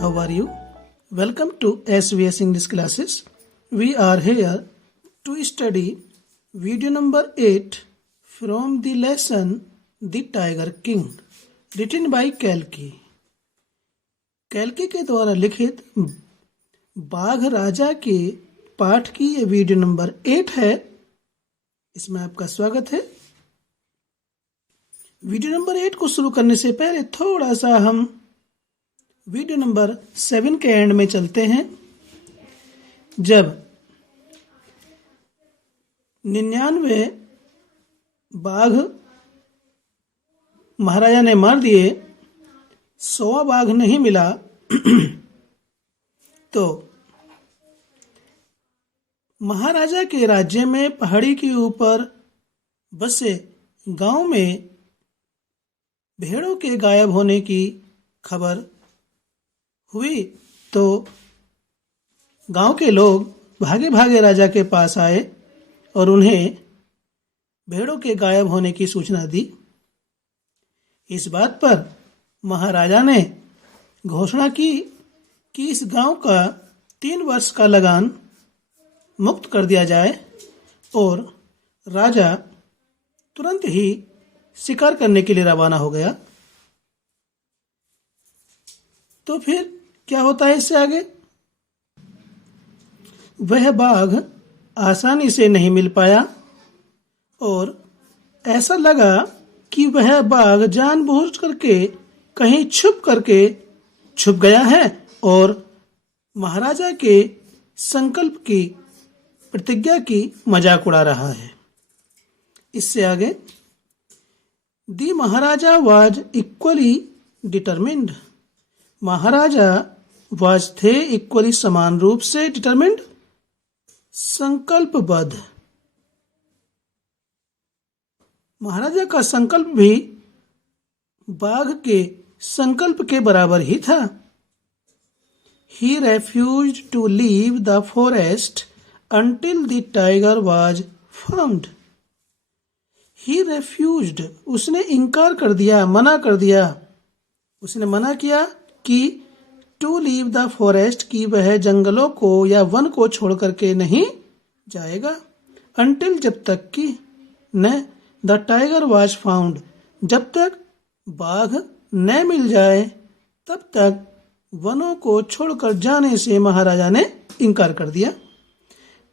How are you? Welcome to SVS English classes. We are here to study video number 8 from the lesson The Tiger King, written by Kalki. कैल्की के द्वारा लिखित बाघ राजा के पाठ की ये वीडियो नंबर 8 है। इसमें आपका स्वागत है। वीडियो नंबर 8 को शुरू करने से पहले थोड़ा सा हम वीडियो नंबर 7 के एंड में चलते हैं। जब 99 बाघ महाराजा ने मार दिए, 100वां बाघ नहीं मिला तो महाराजा के राज्य में पहाड़ी के ऊपर बसे गांव में भेड़ों के गायब होने की खबर हुई। तो गांव के लोग भागे भागे राजा के पास आए और उन्हें भेड़ों के गायब होने की सूचना दी। इस बात पर महाराजा ने घोषणा की कि इस गांव का 3 वर्ष का लगान मुक्त कर दिया जाए और राजा तुरंत ही शिकार करने के लिए रवाना हो गया। तो फिर क्या होता है इससे आगे? वह बाघ आसानी से नहीं मिल पाया और ऐसा लगा कि वह बाघ जानबूझ करके कहीं छुप गया है और महाराजा के संकल्प की प्रतिज्ञा की मजाक उड़ा रहा है। इससे आगे, the Maharaja was equally determined. Maharaja was थे इक्वली समान रूप से डिटरमिन्ड संकल्पबद्ध। महाराजा का संकल्प भी बाघ के संकल्प के बराबर ही था। He refused to leave the forest until the tiger was found. He refused, उसने इनकार कर दिया, मना कर दिया। उसने मना किया कि to leave the forest, कि वह जंगलों को या वन को छोड़ करके नहीं जाएगा। Until, जब तक कि न the tiger was found, जब तक बाघ न मिल जाए तब तक वनों को छोड़कर जाने से महाराजा ने इनकार कर दिया।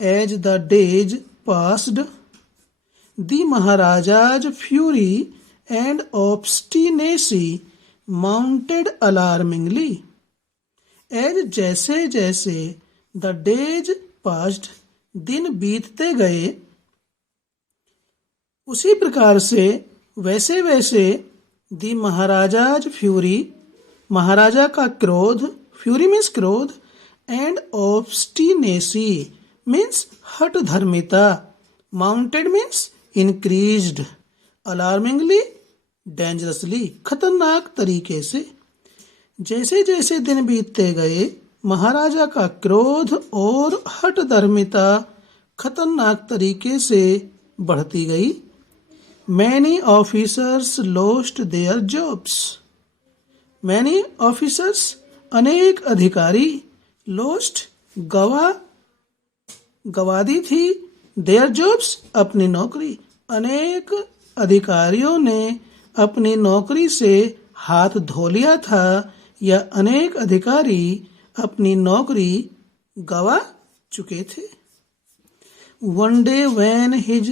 As the days passed, the Maharaja's fury and obstinacy mounted alarmingly. As, जैसे जैसे the days passed, दिन बीतते गए, उसी प्रकार से वैसे वैसे दी महाराजाज फ्यूरी, महाराजा का क्रोध, फ्यूरी मीन्स क्रोध, एंड ऑब्स्टिनेसी मीन्स हठ धर्मिता, mounted means increased, alarmingly dangerously खतरनाक तरीके से। जैसे जैसे दिन बीतते गए, महाराजा का क्रोध और हठ धर्मिता खतरनाक तरीके से बढ़ती गई। Many officers lost their jobs. Many officers, अनेक अधिकारी, lost, गवा दी थी, their jobs, अपनी नौकरी। अनेक अधिकारियों ने अपनी नौकरी से हाथ धो लिया था या अनेक अधिकारी अपनी नौकरी गवा चुके थे। One day when his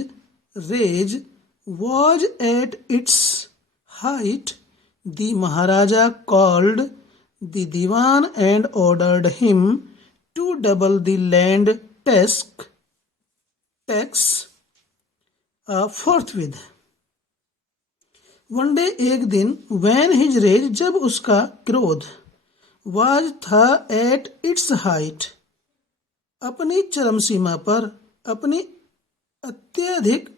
rage was at its height, the Maharaja called the Diwan and ordered him to double the land tax forthwith. One day, एक दिन, when his rage, जब उसका क्रोध, was था at its height, अपनी चरम सीमा पर, अपनी अत्यधिक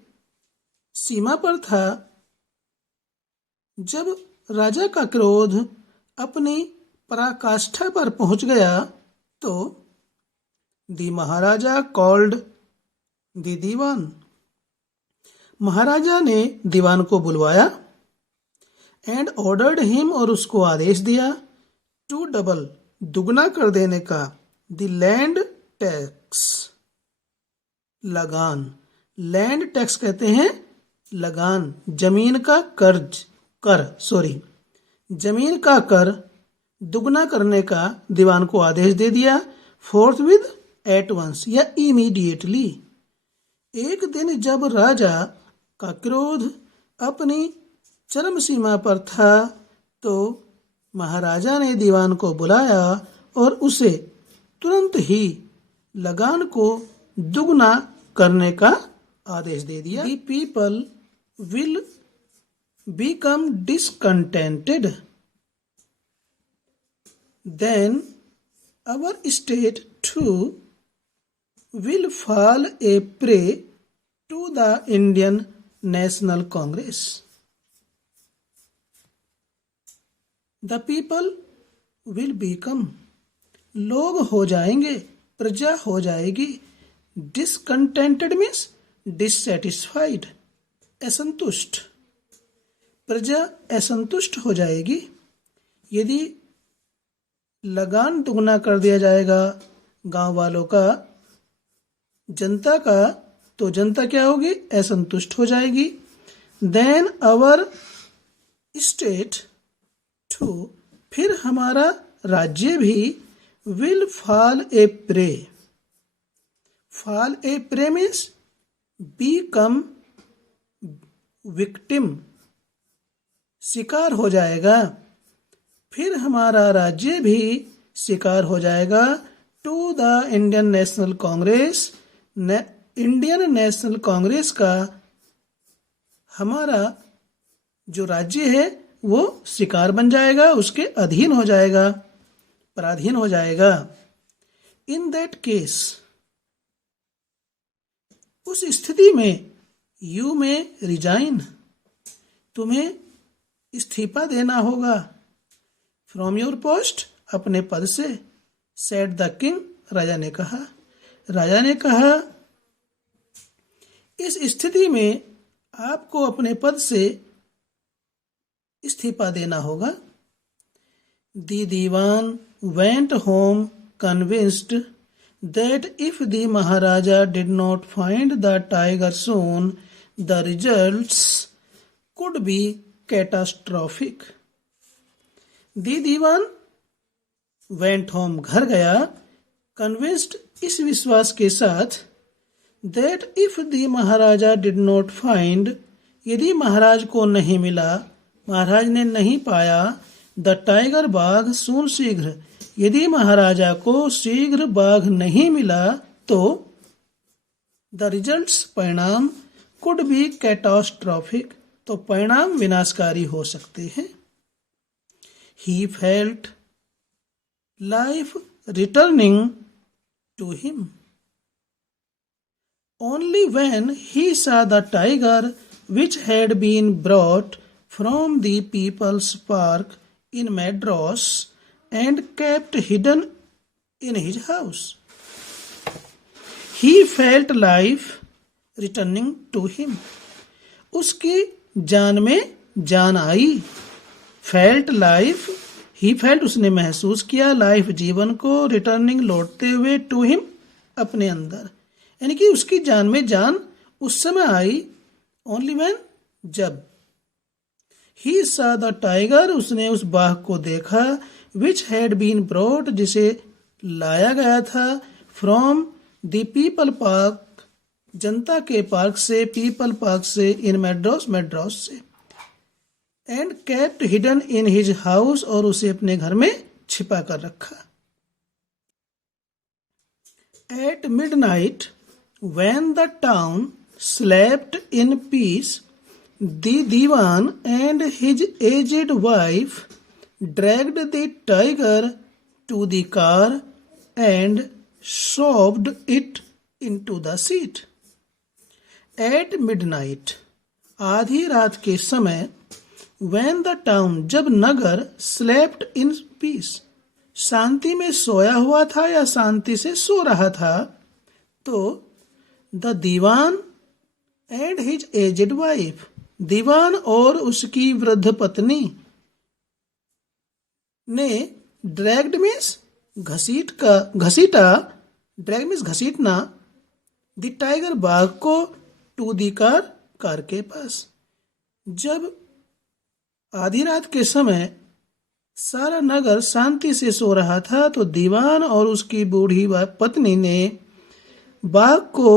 सीमा पर था। जब राजा का क्रोध अपनी पराकाष्ठा पर पहुंच गया तो दी महाराजा कॉल्ड दी दीवान, महाराजा ने दीवान को बुलवाया। एंड ऑर्डर्ड हिम, और उसको आदेश दिया। टू डबल, दुगना कर देने का, द लैंड टैक्स, लगान। लैंड टैक्स कहते हैं लगान, जमीन का जमीन का कर दुगना करने का दीवान को आदेश दे दिया। फोर्थ विद एट वंस या इमीडिएटली। एक दिन जब राजा का क्रोध अपनी चरम सीमा पर था तो महाराजा ने दीवान को बुलाया और उसे तुरंत ही लगान को दुगना करने का आदेश दे दिया। The people will become discontented, then our state too will fall a prey to the Indian National Congress. The people will become, लोग हो जाएंगे, प्रजा हो जाएगी। Discontented means dissatisfied, असंतुष्ट। प्रजा असंतुष्ट हो जाएगी यदि लगान दुगना कर दिया जाएगा गांव वालों का, जनता का, तो जनता क्या होगी? असंतुष्ट हो जाएगी। देन आवर स्टेट टू, फिर हमारा राज्य भी, will fall a prey. Fall a prey means become victim, शिकार हो जाएगा। फिर हमारा राज्य भी शिकार हो जाएगा टू द इंडियन नेशनल कांग्रेस, इंडियन नेशनल कांग्रेस का हमारा जो राज्य है वो शिकार बन जाएगा, उसके अधीन हो जाएगा, पराधीन हो जाएगा। इन दैट केस, उस स्थिति में, यू में रिजाइन, तुम्हें इस्तीफा देना होगा। फ्रॉम योर पोस्ट, अपने पद से। सेड द किंग, राजा ने कहा। राजा ने कहा इस स्थिति में आपको अपने पद से इस्तीफा देना होगा। The dewan went home convinced that if the Maharaja did not find the tiger soon, the results could be catastrophic. The dewan went home, घर गया, convinced, इस विश्वास के साथ, that if the Maharaja did not find, यदि महाराज को नहीं मिला, महाराज ने नहीं पाया, the tiger, बाघ, soon, शीघ्र, यदि महाराजा को शीघ्र बाघ नहीं मिला तो द रिजल्ट्स, परिणाम, कुड बी कैटास्ट्रॉफिक, तो परिणाम विनाशकारी हो सकते हैं। He felt life returning to him only when he saw the tiger which had been brought from the People's Park in Madras and kept hidden in his house. He felt life returning to him. उसकी जान में जान आई। Felt life, he felt, उसने महसूस किया, life, जीवन को, returning, लौटते हुए, to him, अपने अंदर, यानी कि उसकी जान में जान उस समय आई। Only when, जब। He saw the tiger, उसने उस बाघ को देखा, which had been brought, जिसे लाया गया था, from the people park, जनता के पार्क से, people park से, in Madras, मद्रास से, and kept hidden in his house, और उसे अपने घर में छिपा कर रखा। At midnight, when the town slept in peace, the Diwan and his aged wife dragged the tiger to the car and shoved it into the seat. At midnight, आधी रात के समय, when the town, जब नगर, slept in peace, शांति में सोया हुआ था या शांति से सो रहा था, तो the Diwan and his aged wife, दीवान और उसकी वृद्ध पत्नी ने, ड्रैग्ड मीन्स घसीटा, ड्रैग मीन्स घसीटना, द टाइगर बाघ को टू दी कार के पास। जब आधी रात के समय सारा नगर शांति से सो रहा था तो दीवान और उसकी बूढ़ी पत्नी ने बाघ को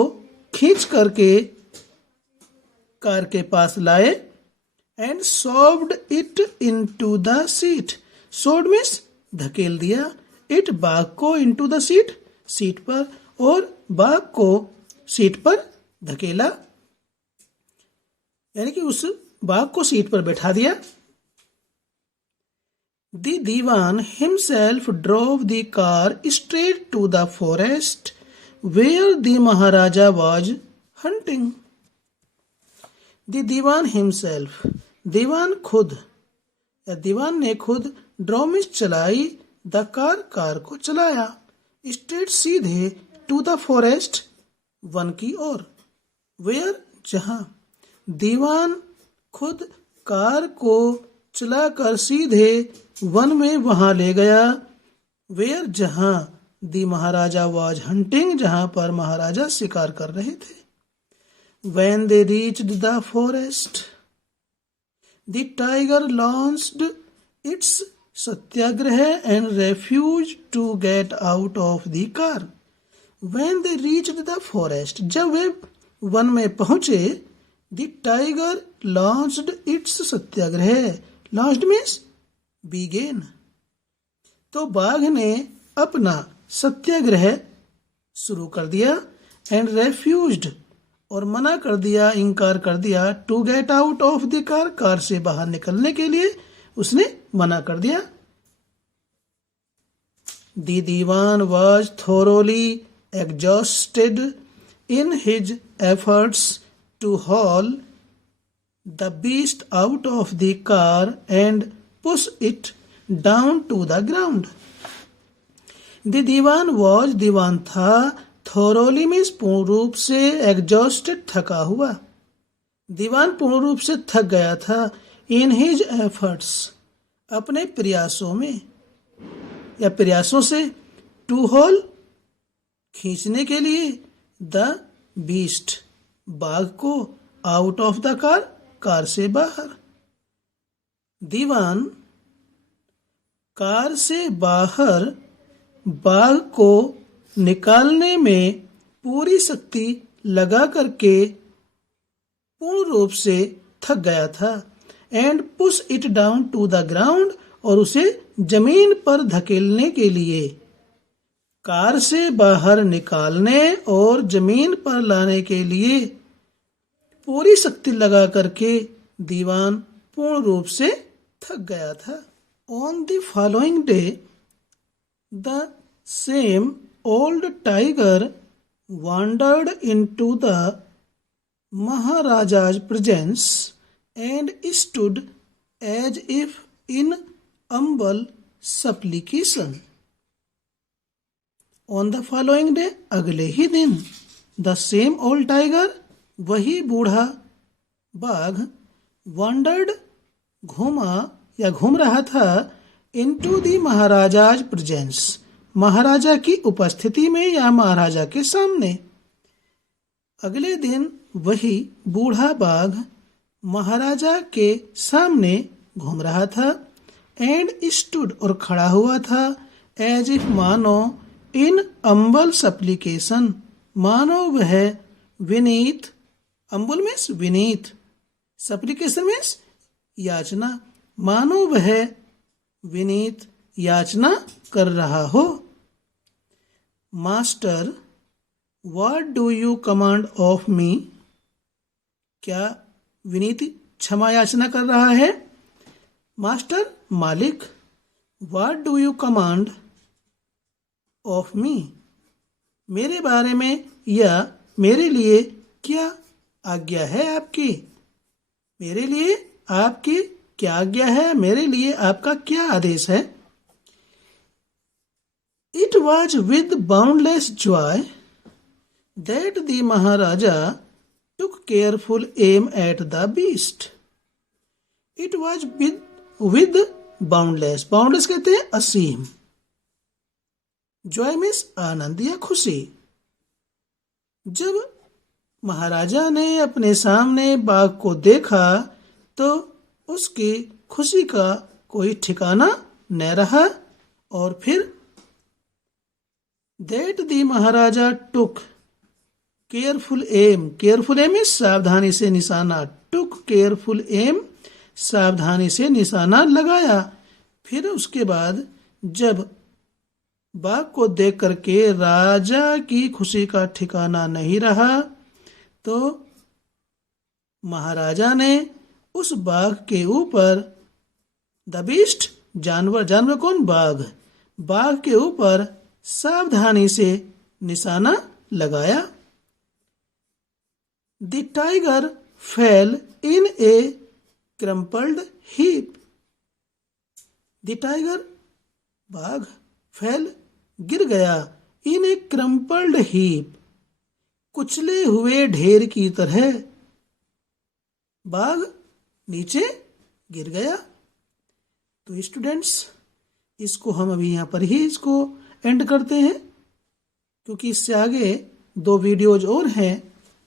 खींच करके कार के पास लाए and shoved it into the seat. Shoved means धकेल दिया, इट बाघ को इनटू द सीट पर, और बाघ को सीट पर धकेला, यानी कि उस बाघ को सीट पर बैठा दिया। The Diwan himself drove the car straight to the forest where the Maharaja was hunting. The Diwan himself, दीवान खुद या दीवान ने खुद ड्रॉ में चलाई, द कार को चलाया, स्ट्रेट सीधे, टू द फॉरेस्ट वन की ओर, वेयर जहां। दीवान खुद कार को चलाकर सीधे वन में वहां ले गया, वेयर जहां, दी महाराजा वाज हंटिंग, जहां पर महाराजा शिकार कर रहे थे। When they reached the forest, the tiger launched its satyagraha and refused to get out of the car. When they reached the forest, जब वे वन में पहुंचे, the tiger launched its satyagraha. Launched means began. तो बाघ ने अपना सत्याग्रह शुरू कर दिया, एंड रेफ्यूज्ड, और मना कर दिया, इनकार कर दिया, to get out of the car से बाहर निकलने के लिए उसने मना कर दिया। The Dewan was thoroughly exhausted in his efforts to haul the beast out of the car and push it down to the ground. The Dewan was, Dewan था, थोरोली मीन्स पूर्ण रूप से, एग्जॉस्टेड थका हुआ, दीवान पूर्ण रूप से थक गया था, इन हिज एफर्ट्स अपने प्रयासों में या प्रयासों से, टू हॉल खींचने के लिए, द बीस्ट बाघ को, आउट ऑफ द कार से बाहर। दीवान कार से बाहर बाघ को निकालने में पूरी शक्ति लगा करके पूर्ण रूप से थक गया था, and push it down to the ground, और उसे जमीन पर धकेलने के लिए, कार से बाहर निकालने और जमीन पर लाने के लिए पूरी शक्ति लगा करके दीवान पूर्ण रूप से थक गया था। On the following day the same old tiger wandered into the Maharaja's presence and stood as if in humble supplication. On the following day, अगले ही दिन, the same old tiger, वही बूढ़ा बाघ, wandered, घूमा या घूम रहा था, into the Maharaja's presence, महाराजा की उपस्थिति में या महाराजा के सामने। अगले दिन वही बूढ़ा बाघ महाराजा के सामने घूम रहा था, एंड स्टूड, और खड़ा हुआ था, एज इफ मानो, इन अम्बल सप्लीकेशन, मानो वह विनीत, अम्बुल मीन्स विनीत, सप्लीकेशन मीन्स याचना, मानो वह विनीत याचना कर रहा हो। Master, what do you command of me, क्या विनीत क्षमा याचना कर रहा है। मास्टर मालिक, what do you command of me, मेरे बारे में या मेरे लिए क्या आज्ञा है आपकी, मेरे लिए आपकी क्या आज्ञा है, मेरे लिए आपका क्या आदेश है। It was with boundless joy that the Maharaja took careful aim at the beast. It was with boundless, boundless कहते हैं असीम, जॉय मीन्स आनंद या खुशी। जब महाराजा ने अपने सामने बाघ को देखा तो उसकी खुशी का कोई ठिकाना न रहा। और फिर that the maharaja took careful aim, careful aim is सावधानी से निशाना, टुक केयरफुल एम सावधानी से निशाना लगाया। फिर उसके बाद जब बाघ को देख करके राजा की खुशी का ठिकाना नहीं रहा तो महाराजा ने उस बाघ के ऊपर, द बीस्ट जानवर, जानवर कौन, बाघ, बाघ के ऊपर सावधानी से निशाना लगाया। The tiger fail in A crumpled heap, the tiger बाघ फेल गिर गया, इन ए क्रम्पल्ड हीप कुचले हुए ढेर की तरह, बाघ नीचे गिर गया। तो स्टूडेंट्स इसको हम अभी यहाँ पर ही इसको एंड करते हैं, क्योंकि इससे आगे 2 वीडियोज और हैं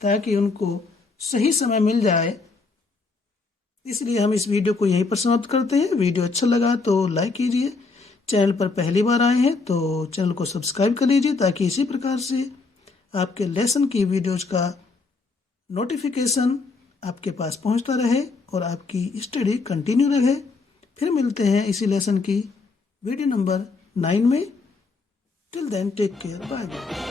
ताकि उनको सही समय मिल जाए, इसलिए हम इस वीडियो को यहीं पर समाप्त करते हैं। वीडियो अच्छा लगा तो लाइक कीजिए, चैनल पर पहली बार आए हैं तो चैनल को सब्सक्राइब कर लीजिए ताकि इसी प्रकार से आपके लेसन की वीडियोज का नोटिफिकेशन आपके पास पहुंचता रहे और आपकी स्टडी कंटिन्यू रहे। फिर मिलते हैं इसी लेसन की वीडियो नंबर 9 में। Till then take care, bye bye.